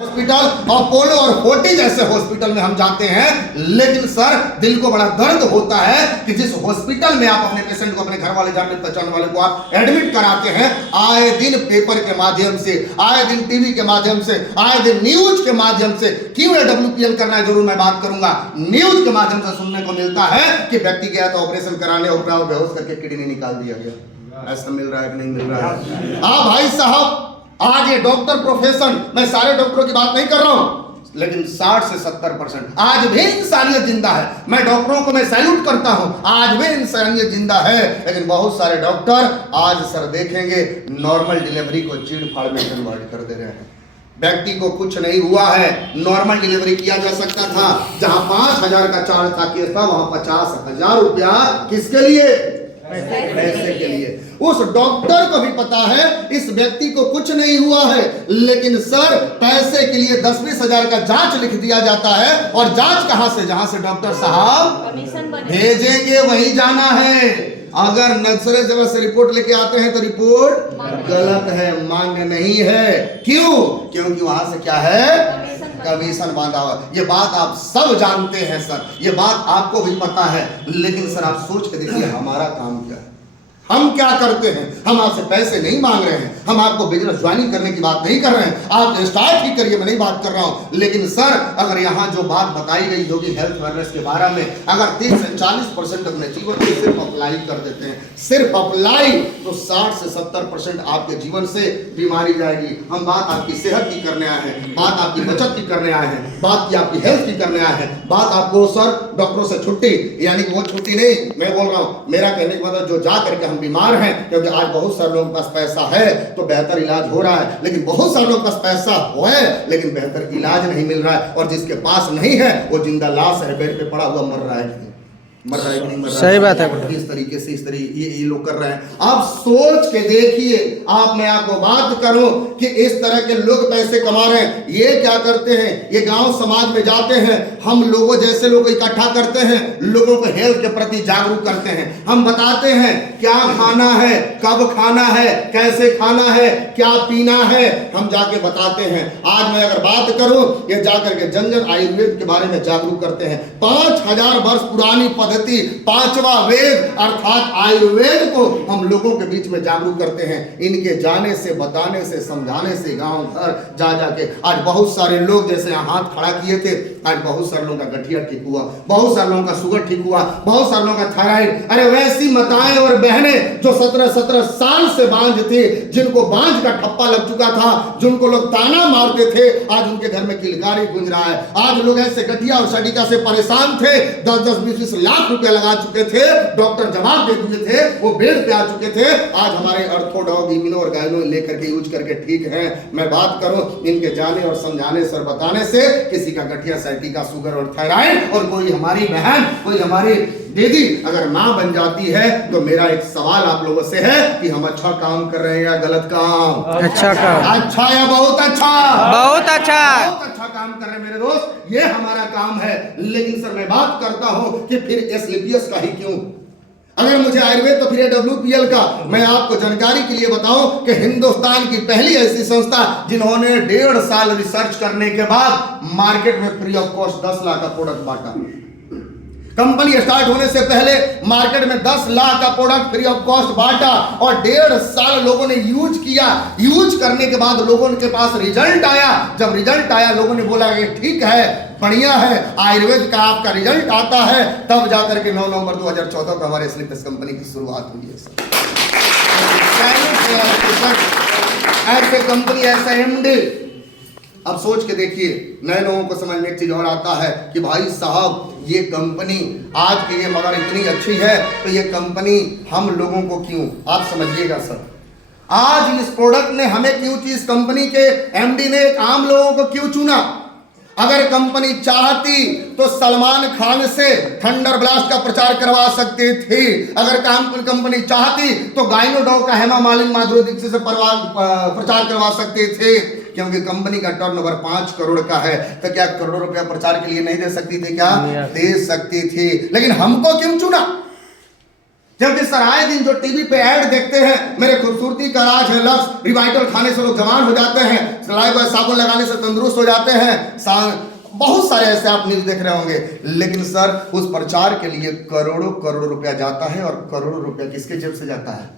Hospital Apollo और forty जैसे hospital में हम जाते हैं, लेकिन सर दिल को बड़ा दर्द होता है कि जिस हॉस्पिटल में आप अपने पेशेंट को, अपने घर वाले जान पहचान वाले को आप एडमिट कराते हैं, आए दिन पेपर के माध्यम से, आए दिन टीवी के माध्यम से, आए दिन न्यूज के माध्यम से, क्यों ये WPL करना है जरूर मैं बात करूंगा, न्यूज के माध्यम से सुनने को मिलता है कि व्यक्ति गया तो ऑपरेशन कराने और बेहोश करके किडनी निकाल दिया गया। ऐसा मिल रहा है कि नहीं मिल रहा है? भाई साहब, आज ये डॉक्टर प्रोफेशन, मैं सारे डॉक्टरों की बात नहीं कर रहा हूं, लेकिन 60 से 70% आज भी इंसानियत जिंदा है। मैं डॉक्टरों को मैं सैल्यूट करता हूं, आज भी इंसानियत जिंदा है। लेकिन बहुत सारे डॉक्टर आज सर देखेंगे नॉर्मल डिलीवरी को चीड़ फाड़ में कन्वर्ट कर दे रहे हैं। व्यक्ति को कुछ नहीं हुआ है, नॉर्मल डिलीवरी किया जा सकता था, जहां 5,000 का चार्ज था केस था, वहां 50,000 रुपया किसके लिए? पैसे के लिए। उस डॉक्टर को भी पता है इस व्यक्ति को कुछ नहीं हुआ है, लेकिन सर पैसे के लिए 10-20 हजार का जांच लिख दिया जाता है। और जांच कहां से? जहां से डॉक्टर साहब भेजेंगे वही जाना है। अगर नर्सरी जगह से रिपोर्ट लेके आते हैं तो रिपोर्ट गलत है, मान्य नहीं है। क्यों? क्योंकि वहां से क्या है? कमीशन बांधा हुआ। ये बात आप सब जानते हैं सर, ये बात आपको भी पता है, लेकिन सर आप सोच के देखिए हमारा काम क्या है, हम क्या करते हैं। हम आपसे पैसे नहीं मांग रहे हैं, हम आपको बिजनेस ज्वाइनिंग करने की बात नहीं कर रहे हैं, आप स्टार्ट ही करिए, मैं नहीं बात कर रहा हूं। लेकिन सर अगर यहाँ जो बात बताई गई होगी हेल्थ वेलनेस के बारे में, अगर 30 से 40% अपने जीवन में सिर्फ अप्लाई कर देते हैं, सिर्फ अप्लाई, तो 60 से 70% आपके जीवन से बीमारी जाएगी। हम बात आपकी सेहत की करने आए हैं, बात आपकी बचत की करने आए हैं, बात की आपकी हेल्थ की करने आए हैं, बात आपको सर डॉक्टरों से छुट्टी, यानी कि वो छुट्टी नहीं, मैं बोल रहा हूँ, मेरा कहने का मतलब जो जा करके बीमार हैं, क्योंकि आज बहुत सारे लोगों के पास पैसा है तो बेहतर इलाज हो रहा है, लेकिन बहुत सारे लोगों के पास पैसा है लेकिन बेहतर इलाज नहीं मिल रहा है। और जिसके पास नहीं है वो जिंदा लाश है, बेड पे पड़ा हुआ मर रहा है, मर रहा है कि नहीं मर रहा है? सही बात है। इस तरीके से इस तरीके ये लोग कर रहे हैं। आप सोच के देखिए, आप मैं आपको बात करूं कि इस तरह के लोग पैसे कमा रहे हैं। ये क्या करते हैं? ये गांव समाज में जाते हैं, हम लोगों जैसे लोग इकट्ठा करते हैं, लोगों को हेल्थ के प्रति जागरूक करते हैं, हम बताते हैं क्या खाना है, कब खाना है, कैसे खाना है, क्या पीना है, हम जाके बताते हैं। आज मैं अगर बात करूं, ये जाकर के जन जन आयुर्वेद के बारे में जागरूक करते हैं। 5,000 वर्ष पुरानी पद्धति, 5वां वेद अर्थात आयुर्वेद को हम लोगों के बीच में जागरूक करते हैं। इनके जाने से, बताने से, समझाने से गांव घर जा जाके आज बहुत सारे लोग जैसे हाथ खड़ा किए थे, आज बहुत सारे लोगों का गठिया ठीक हुआ, बहुत सारे लोगों का शुगर ठीक हुआ, बहुत सारे लोगों का थायराइड। अरे वैसी माताएं और बहनें जो 17-17 साल से बांझ थी, जिनको बांझ का ठप्पा लग चुका था, जिनको लोग ताना मारते थे, आज उनके घर में किलकारी गूंज रहा है। आज लोग ऐसे गठिया और सटिका से परेशान थे, 10-10, 20-20 लाख रुपया लगा चुके थे, डॉक्टर जवाब दे दिए थे, वो बेड पे आ चुके थे। आज हमारे अर्थोडॉग, इम्यूनो और गायनो लेकर के यूज करके ठीक है। मैं बात करूं इनके जाने और समझाने से और बताने से, किसी का गठिया, साइटिका, शुगर और थायराइड, और कोई हमारी बहन, कोई हमारी दीदी अगर मां बन जाती है, तो मेरा एक सवाल आप लोगों से है कि हम अच्छा काम कर रहे हैं या गलत काम? अच्छा काम। अच्छा या बहुत अच्छा? बहुत अच्छा। बहुत अच्छा काम कर रहे हैं मेरे दोस्त, ये हमारा काम है। लेकिन सर मैं बात करता हूं कि फिर एसलीपियस का ही क्यों? अगर मुझे आयुर्वेद तो फिर WPL का। मैं आपको जानकारी के लिए बताऊं कि हिंदुस्तान की पहली ऐसी संस्था जिन्होंने 1.5 साल रिसर्च करने के बाद मार्केट में फ्री ऑफ कॉस्ट 10 लाख का प्रोडक्ट बांटा। कंपनी स्टार्ट होने से पहले मार्केट में 10 लाख का प्रोडक्ट फ्री ऑफ कॉस्ट बांटा, और 1.5 साल लोगों ने यूज किया। यूज करने के बाद लोगों के पास रिजल्ट आया। जब रिजल्ट आया, लोगों ने बोला कि ठीक है, बढ़िया है, आयुर्वेद का आपका रिजल्ट आता है, तब जाकर के 9 नवंबर 2014 को हमारे स्लिपस कंपनी की शुरुआत हुई है सर। ऐसे कंपनी, ऐसा MD। अब सोच के देखिए, नए लोगों को समझ में एक चीज और आता है कि भाई साहब ये कंपनी आज के ये मगर इतनी अच्छी है, तो ये कंपनी हम लोगों को क्यों? आप समझिएगा सर, आज इस प्रोडक्ट ने हमें क्यों चीज, कंपनी के MD ने आम लोगों को क्यों चुना? अगर कंपनी चाहती तो सलमान खान से थंडर ब्लास्ट का प्रचार करवा सकती थी। अगर कंपनी चाहती तो गाइनो डॉग का हेमा मालिनी, माधुरी दीक्षित से प्रचार करवा सकती थी। क्योंकि कंपनी का टर्नओवर 5 करोड़ का है, तो क्या करोड़ों रुपया प्रचार के लिए नहीं दे सकती थी? क्या दे सकती थी। लेकिन हमको क्यों चुना? क्योंकि सर आए दिन जो टीवी पे ऐड देखते हैं, मेरे खूबसूरती का राज है लक्स, रिवाइटल खाने से लोग जवान हो जाते हैं, लाइव साबुन लगाने से तंदुरुस्त हो जाते हैं, बहुत सारे ऐसे आप न्यूज देख रहे होंगे। लेकिन सर उस प्रचार के लिए करोड़ों करोड़ रुपया जाता है, और करोड़ों रुपया किसके जेब से जाता है?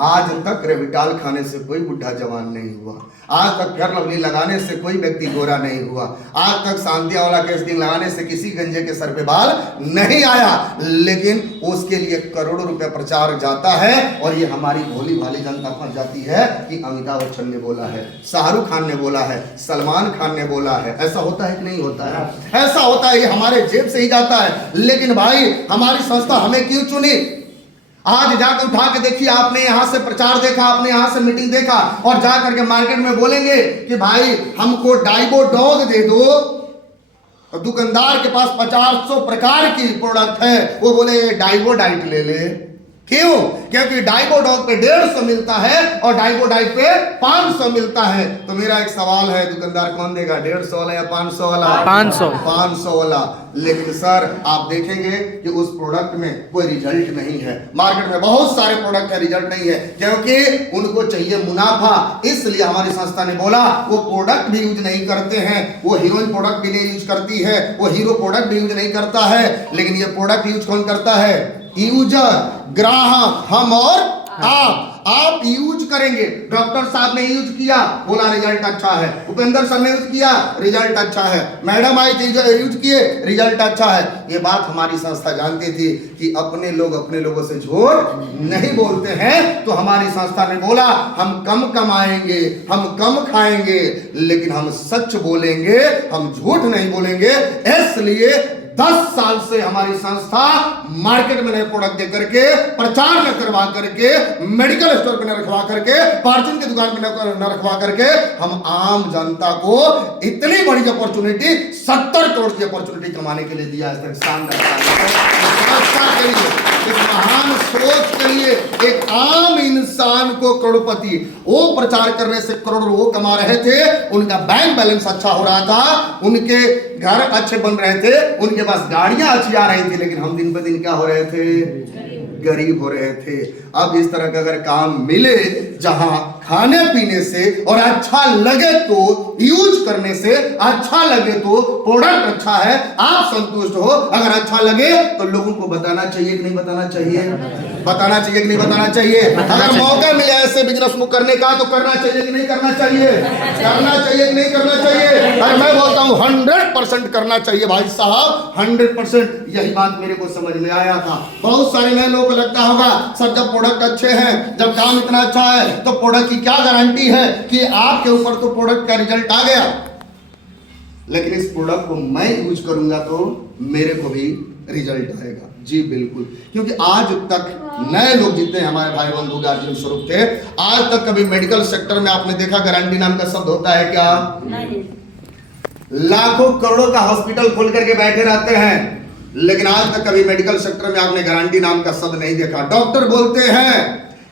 आज तक रेविटाल खाने से कोई बुढ़ा जवान नहीं हुआ, आज तक फेयर लवली लगाने से कोई व्यक्ति गोरा नहीं हुआ, आज तक शांतिया वाला केसकिंग लगाने से किसी गंजे के सर पे बाल नहीं आया। लेकिन उसके लिए करोड़ों रुपया प्रचार जाता है, और ये हमारी भोली भाली जनता फंस जाती है कि अमिताभ बच्चन ने बोला है, शाहरुख खान ने बोला है, सलमान खान ने बोला है। ऐसा होता है कि नहीं होता है? ऐसा होता है, ये हमारे जेब से ही जाता है। लेकिन भाई हमारी संस्था हमें क्यों चुनी? आज जाकर उठा के देखिए, आपने यहां से प्रचार देखा, आपने यहां से मीटिंग देखा, और जाकर के मार्केट में बोलेंगे कि भाई हमको डाइबो डॉग दे दो, और दुकानदार के पास 50 प्रकार की प्रोडक्ट है, वो बोले डाइबो डाइट ले ले। क्यों? क्योंकि डाइबो डॉग पे 150 मिलता है और डाइबो डाइट पे 500 मिलता है। तो मेरा एक सवाल है, दुकानदार कौन देगा, 150 वाला या 500 वाला? 500 वाला। लेकिन सर आप देखेंगे कि उस प्रोडक्ट में कोई रिजल्ट नहीं है। मार्केट में बहुत सारे प्रोडक्ट है, रिजल्ट नहीं है, क्योंकि उनको चाहिए मुनाफा। इसलिए हमारी संस्था ने बोला वो प्रोडक्ट भी यूज नहीं करते हैं, वो हीरोइन प्रोडक्ट भी नहीं यूज करती है, वो हीरो प्रोडक्ट भी यूज नहीं करता है। लेकिन ये प्रोडक्ट यूज कौन करता है? यूजर, ग्राहक, हम और आप यूज करेंगे। डॉक्टर साहब ने यूज किया, बोला रिजल्ट अच्छा है। उपेंद्र सर ने यूज किया, रिजल्ट अच्छा है। मैडम आई थी, यूज किए, रिजल्ट अच्छा है। ये बात हमारी संस्था जानती थी कि अपने लोग अपने लोगों से झूठ नहीं बोलते हैं। तो हमारी संस्था ने बोला हम कम कमाएंगे, हम कम खाएंगे, लेकिन हम सच बोलेंगे, हम झूठ नहीं बोलेंगे। इसलिए 10 साल से हमारी संस्था मार्केट में नए प्रोडक्ट दे करके, प्रचार न करवा करके, मेडिकल स्टोर पे न रखवा करके, फॉर्चून की दुकान पे न रखवा करके, हम आम जनता को इतनी बड़ी अपॉर्चुनिटी, 70 करोड़ की अपॉर्चुनिटी कमाने के लिए दिया है। इस महान सोच के लिए एक आम इंसान को करोड़पति, वो प्रचार करने से करोड़ वो कमा रहे थे, उनका बैंक बैलेंस अच्छा हो रहा था, उनके घर अच्छे बन रहे थे, उनके पास गाड़ियां अच्छी आ रही थी, लेकिन हम दिन पे दिन क्या हो रहे थे? गरीब हो रहे थे। अब इस तरह का अगर काम मिले जहां खाने पीने से और अच्छा लगे तो, यूज करने से अच्छा लगे तो, प्रोडक्ट अच्छा है, आप संतुष्ट हो, अगर अच्छा लगे तो लोगों को बताना चाहिए कि नहीं बताना चाहिए? बताना चाहिए कि नहीं बताना चाहिए? अगर मौका मिले ऐसे बिजनेस को करने का तो करना चाहिए कि नहीं करना चाहिए? करना चाहिए कि नहीं करना चाहिए? और मैं बोलता हूं 100% करना चाहिए भाई साहब, 100%। यही बात मेरे को समझ में आया था। बहुत सारे नए लोगों को लगता होगा सर जब प्रोडक्ट अच्छे हैं, जब काम इतना अच्छा है, तो प्रोडक्ट की क्या गारंटी है कि आपके ऊपर तो प्रोडक्ट का रिजल्ट आ गया, लेकिन इस प्रोडक्ट को मैं यूज करूंगा तो मेरे को भी रिजल्ट आएगा। जी बिल्कुल, क्योंकि आज तक नए लोग जितने हमारे भाई बंधु गार्जियन स्वरूप थे, आज तक कभी मेडिकल सेक्टर में आपने देखा गारंटी नाम का शब्द होता है क्या? नहीं। लाखों करोड़ों का हॉस्पिटल खोल करके बैठे रहते हैं, लेकिन आज तक कभी मेडिकल सेक्टर में आपने गारंटी नाम का शब्द नहीं देखा। डॉक्टर बोलते हैं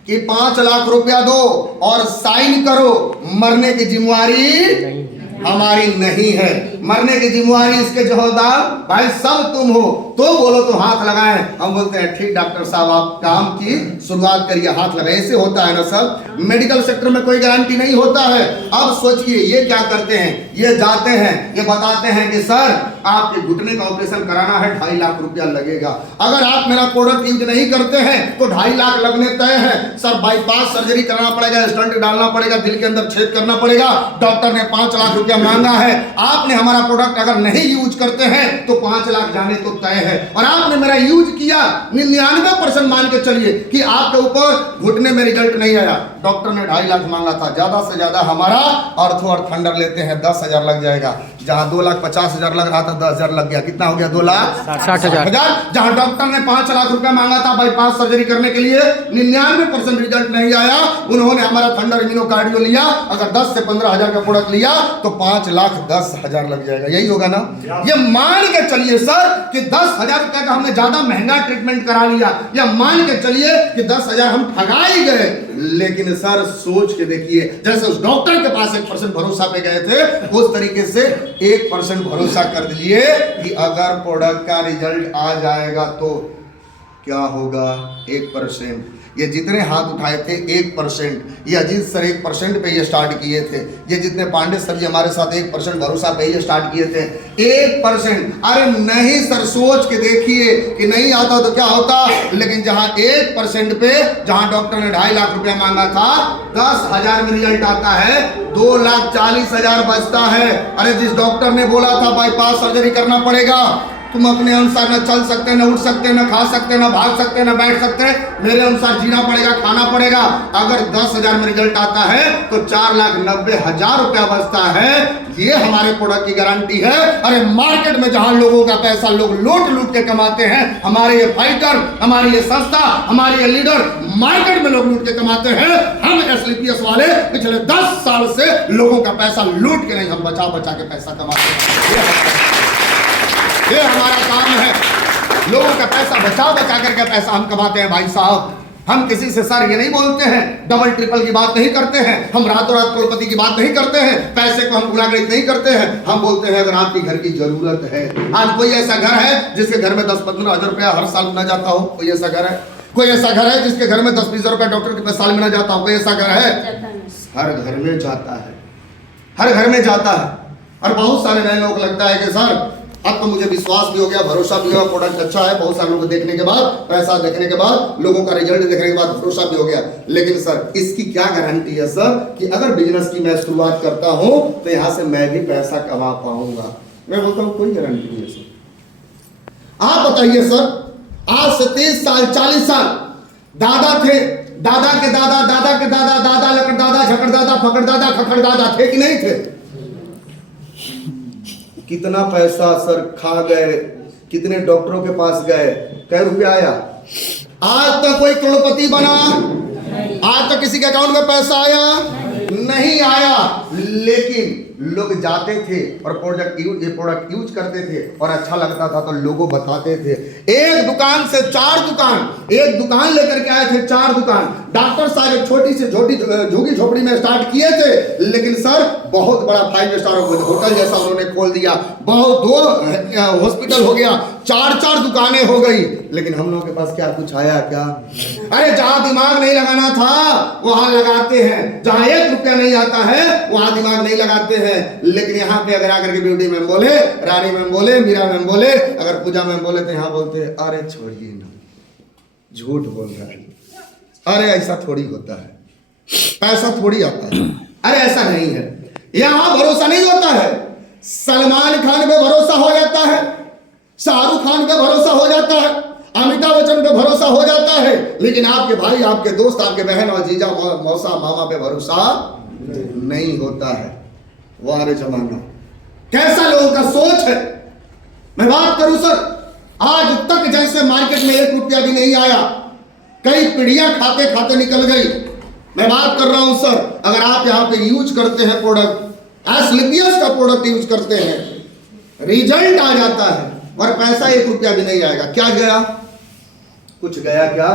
कि 5 लाख रुपया दो और साइन करो, मरने की जिम्मेवारी हमारी नहीं है, मरने की जिम्मेवारी इसके जवाबदार भाई सब तुम हो। तो बोलो तो हाथ लगाएं, हम बोलते हैं ठीक डॉक्टर साहब आप काम की शुरुआत करिए, हाथ लगाए। ऐसे होता है ना सर, मेडिकल सेक्टर में कोई गारंटी नहीं होता है। अब सोचिए ये क्या करते हैं, ये जाते हैं, ये बताते हैं कि सर आपके घुटने का ऑपरेशन कराना है, 2.5 लाख रुपया लगेगा। अगर आप मेरा प्रोडक्ट यूज नहीं करते हैं तो 2.5 लाख लगने तय है। सर बाईपास सर्जरी करना पड़ेगा, स्टंट डालना पड़ेगा, दिल के अंदर छेद करना पड़ेगा, डॉक्टर ने 5 लाख रुपया मांगा है। आपने हमारा प्रोडक्ट अगर नहीं यूज करते हैं तो 5 लाख जाने तो तय है। और आपने मेरा यूज किया, 99% मान के चलिए कि आपके ऊपर घुटने में रिजल्ट नहीं आया, डॉक्टर ने 2.5 लाख मांगा था, ज्यादा से ज्यादा हमारा ऑर्थो और थंडर लेते हैं 10,000 लग जाएगा। जहां 2,50,000 लग रहा था 10,000 लग गया, कितना हो गया? 2,60,000। जहां डॉक्टर ने 5 लाख रुपया मांगा था बाईपास सर्जरी करने के लिए, 99% रिजल्ट नहीं आया, उन्होंने हमारा थंडर इम्यूनोकार्डियो लिया, अगर 10 से 15,000 का प्रोडक्ट लिया तो 5,10,000 लग जाएगा। यही होगा ना? ये मान के चलिए सर कि 10,000 रुपया का हमने ज्यादा महंगा ट्रीटमेंट करा लिया, या मान के चलिए कि 10,000 हम ठगा ही गए। लेकिन सर सोच के देखिए, जैसे उस डॉक्टर के पास 1% भरोसा पे गए थे, उस तरीके से 1% भरोसा कर दीजिए कि अगर प्रोडक्ट का रिजल्ट आ जाएगा तो क्या होगा? 1%। ये जितने हाथ उठाए थे 1%, ये अजीत सर 1% पे ये स्टार्ट किए थे, ये जितने पांडे सर जी हमारे साथ 1% भरोसा पे ये स्टार्ट किए थे। 1%। अरे नहीं सर, सोच के देखिए कि नहीं आता तो क्या होता। लेकिन जहां 1% पे, जहां डॉक्टर ने 2.5 लाख रुपया मांगा था, 10,000 में रिजल्ट आता है, 2,40,000 बचता है। अरे जिस डॉक्टर ने बोला था बाईपास सर्जरी करना पड़ेगा, तुम अपने अनुसार न चल सकते, न उठ सकते, न खा सकते, न भाग सकते, न बैठ सकते, मेरे अनुसार जीना पड़ेगा, खाना पड़ेगा। अगर 10,000 में रिजल्ट आता है तो 4,90,000 रुपया बचता है। ये हमारे प्रोडक्ट की गारंटी है। अरे मार्केट में जहां लोगों का पैसा लोग लूट लूट के कमाते हैं, हमारे ये फाइटर, हमारी ये संस्था, हमारे ये लीडर मार्केट में लोग लूट के कमाते हैं। हम एसलीपीएस वाले पिछले 10 साल से लोगों का पैसा लूट के नहीं, हम बचा बचा के पैसा कमाते हैं। ये हमारा काम है। लोगों का पैसा बचा बचा करके पैसा हम कमाते हैं भाई साहब। हम किसी से सर ये नहीं बोलते हैं, डबल ट्रिपल की बात नहीं करते हैं, हम रातों रात करोड़पति की बात नहीं करते हैं, पैसे को हम गुणागणित नहीं करते हैं। हम बोलते हैं अगर आपकी घर की जरूरत है। आज कोई ऐसा घर है जिसके घर में 10-15 हजार रुपया हर साल मिला जाता हो? कोई ऐसा घर है? कोई ऐसा घर है जिसके घर में 10-20 हजार रुपया डॉक्टर के साल मिला जाता हो? कोई ऐसा घर है? हर घर में जाता है, हर घर में जाता है। और बहुत सारे नए लोग लगता है कि सर अब तो मुझे विश्वास भी हो गया, भरोसा भी हो गया, प्रोडक्ट अच्छा है, बहुत सारे लोगों को देखने के बाद, पैसा देखने के बाद, लोगों का रिजल्ट देखने के बाद भरोसा भी हो गया। लेकिन सर इसकी क्या गारंटी है सर कि अगर बिजनेस की मैं शुरुआत करता हूं तो यहां से मैं भी पैसा कमा पाऊंगा? मैं बोलता हूं कोई गारंटी नहीं है सर। आप बताइए सर, आज से 30 साल 40 साल दादा थे, दादा के दादा, दादा के दादा, दादा लकड़ दादा, झकड़ दादा, फकड़ दादा, खखड़ दादा थे कि नहीं थे? कितना पैसा सर खा गए, कितने डॉक्टरों के पास गए, कै रुपया आया? आज तक कोई करोड़पति बना? आज तक किसी के अकाउंट में पैसा आया? नहीं आया। लेकिन लोग जाते थे और प्रोडक्ट यूज करते थे और अच्छा लगता था तो लोगों बताते थे। एक दुकान से 4 दुकान, एक दुकान लेकर के आए थे 4 दुकान। डॉक्टर साहब एक छोटी सी झुग्गी झोपड़ी में स्टार्ट किए थे, लेकिन सर बहुत बड़ा 5 स्टार होटल जैसा उन्होंने खोल दिया। बहुत 2 हॉस्पिटल हो गया, 4 दुकानें हो गई। लेकिन हम लोगों के पास क्या कुछ आया क्या? अरे जहां दिमाग नहीं लगाना था वहां लगाते हैं, जहां 1 रुपया नहीं आता है वहां दिमाग नहीं लगाते हैं। लेकिन यहाँ पे अगर आकर के ब्यूटी मैम बोले, रानी मैम बोले, मीरा मैम बोले, अगर पूजा मैम बोले तो यहाँ बोलते हैं अरे छोड़िए ना, झूठ बोल रहा है, अरे ऐसा थोड़ी होता है, पैसा थोड़ी आता है। अरे ऐसा नहीं है, यहाँ भरोसा नहीं होता है। सलमान खान पे भरोसा हो जाता है, शाहरुख खान पे भरोसा हो जाता है, अमिताभ बच्चन पे भरोसा हो जाता है, लेकिन आपके भाई, आपके दोस्त, आपके बहन और जीजा, मौसा, मामा पे भरोसा नहीं होता है। वारे जमाना कैसा लोगों का सोच है। मैं बात करूं सर, आज तक जैसे मार्केट में 1 रुपया भी नहीं आया, कई पीढ़ियां खाते खाते निकल गई। मैं बात कर रहा हूं सर, अगर आप यहां पे यूज करते हैं प्रोडक्ट, एसलीपीएस का प्रोडक्ट यूज करते हैं, रिजल्ट आ जाता है और पैसा 1 रुपया भी नहीं आएगा। क्या गया? कुछ गया क्या?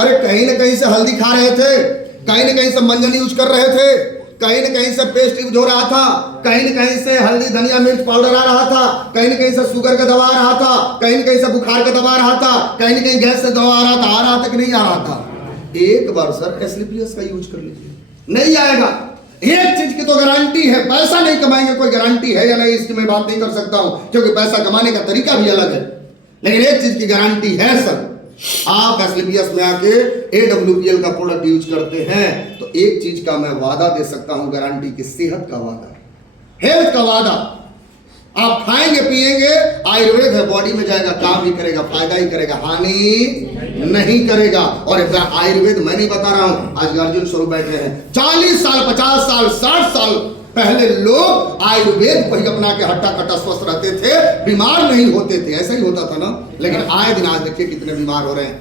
अरे कहीं ना कहीं से हल्दी खा रहे थे, कहीं ना कहीं से मंजन यूज कर रहे थे, कहीं न कहीं से पेस्ट यूज हो रहा था, कहीं न कहीं से हल्दी धनिया मिर्च पाउडर आ रहा था, कहीं न कहीं से शुगर का दवा आ रहा था, कहीं न कहीं से बुखार का दवा आ रहा था, कहीं न कहीं गैस से दवा आ रहा था कि नहीं आ रहा था? एक बार सर एसलीपीएस का यूज कर लीजिए, नहीं आएगा। एक चीज की तो गारंटी है, पैसा नहीं कमाएंगे, कोई गारंटी है या नहीं इसकी मैं बात नहीं कर सकता हूं, क्योंकि पैसा कमाने का तरीका भी अलग है। लेकिन एक चीज की गारंटी है सर, आप एसलीपीएस में आके AWPL का प्रोडक्ट यूज करते हैं तो एक चीज का मैं वादा दे सकता हूं, गारंटी की, सेहत का वादा, हेल्थ का वादा। आप खाएंगे पिएंगे, आयुर्वेद है, बॉडी में जाएगा, काम भी करेगा, फायदा ही करेगा, हानि नहीं करेगा। और आयुर्वेद मैं नहीं बता रहा हूं, आज अर्जुन स्वरूप बैठे हैं, 40 साल 50 साल 60 साल पहले लोग आयुर्वेद को ही अपना के हट्टा कट्टा स्वस्थ रहते थे, बीमार नहीं होते थे। ऐसा ही होता था ना। लेकिन आए दिन आज देखिए कितने बीमार हो रहे हैं,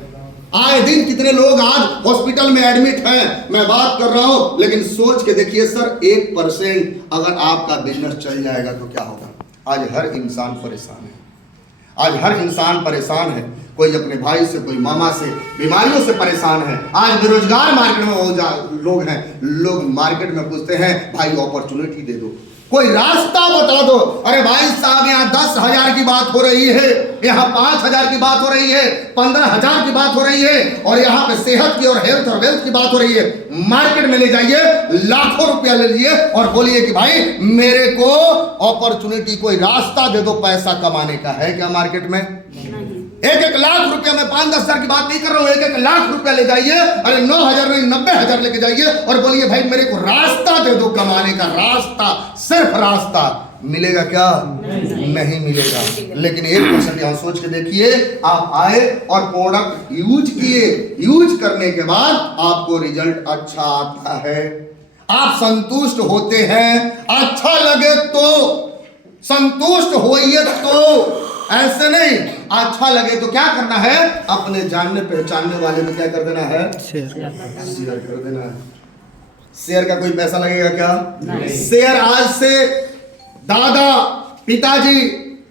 आए दिन कितने लोग आज हॉस्पिटल में एडमिट हैं। मैं बात कर रहा हूं, लेकिन सोच के देखिए सर, 1% अगर आपका बिजनेस चल जाएगा तो क्या होगा? आज हर इंसान परेशान है, आज हर इंसान परेशान है, कोई अपने भाई से, कोई मामा से, बीमारियों से परेशान है। आज बेरोजगार मार्केट में लोग हैं, लोग मार्केट में पूछते हैं भाई अपॉर्चुनिटी दे दो, कोई रास्ता बता दो। अरे भाई साहब, यहाँ 10,000 की बात हो रही है, यहाँ 5,000 की बात हो रही है, 15,000 की बात हो रही है, और यहाँ पे सेहत की और हेल्थ और वेल्थ की बात हो रही है। मार्केट में ले जाइए, लाखों रुपया ले लीजिए और बोलिए कि भाई मेरे को अपॉर्चुनिटी, कोई रास्ता दे दो पैसा कमाने का। है क्या मार्केट में? 1-1 लाख रुपया, मैं 5-10 हजार की बात नहीं कर रहा हूं, 1-1 लाख रुपया ले जाइए, अरे 9,000 नहीं 90,000 लेके जाइए और बोलिए भाई मेरे को रास्ता दे दो कमाने का, रास्ता, सिर्फ रास्ता। मिलेगा क्या? नहीं मिलेगा। लेकिन 1% यहां सोच के देखिए, आप आए और प्रोडक्ट यूज किए, यूज करने के बाद आपको रिजल्ट अच्छा आता है, आप संतुष्ट होते हैं, अच्छा लगे तो संतुष्ट होइए, तो ऐसे नहीं। अच्छा लगे तो क्या करना है? अपने जानने पहचानने वाले को क्या कर देना है? शेयर कर देना है। शेयर का कोई पैसा लगेगा क्या? शेयर आज से दादा, पिताजी,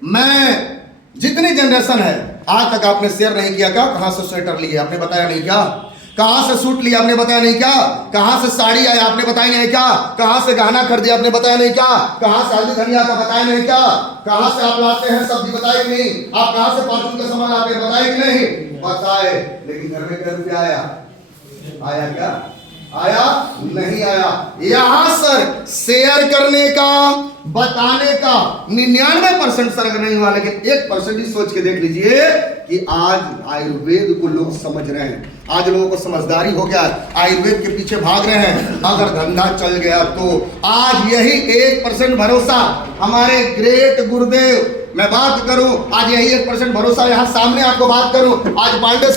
मैं, जितनी जनरेशन है आज तक आपने शेयर नहीं किया क्या? कहां से स्वेटर लिया आपने बताया नहीं क्या? कहां से सूट लिया आपने बताया नहीं क्या? कहां से साड़ी आया आपने बताया नहीं क्या? कहां से गहना खरीदे आपने बताया नहीं क्या? कहां से हल्दी धनिया का बताया नहीं क्या? कहां से आप लाते हैं सब्जी बताए कि नहीं? आप कहां से परचून का सामान लाते हैं बताए कि नहीं? बताए। लेकिन घर में क्या रुपया आया? आया क्या? आया नहीं आया। यहां सर शेयर करने का, बताने का 99% सर अगर नहीं हुआ, लेकिन 1% ही सोच के देख लीजिए कि आज आयुर्वेद को लोग समझ रहे हैं, आज लोगों को समझदारी हो गया, आयुर्वेद के पीछे भाग रहे हैं। अगर धंधा चल गया तो आज यही 1% भरोसा हमारे ग्रेट गुरुदेव, मैं बात करूं आज यही 1% भरोसा, यहां सामने आपको बात करूं आज पांडे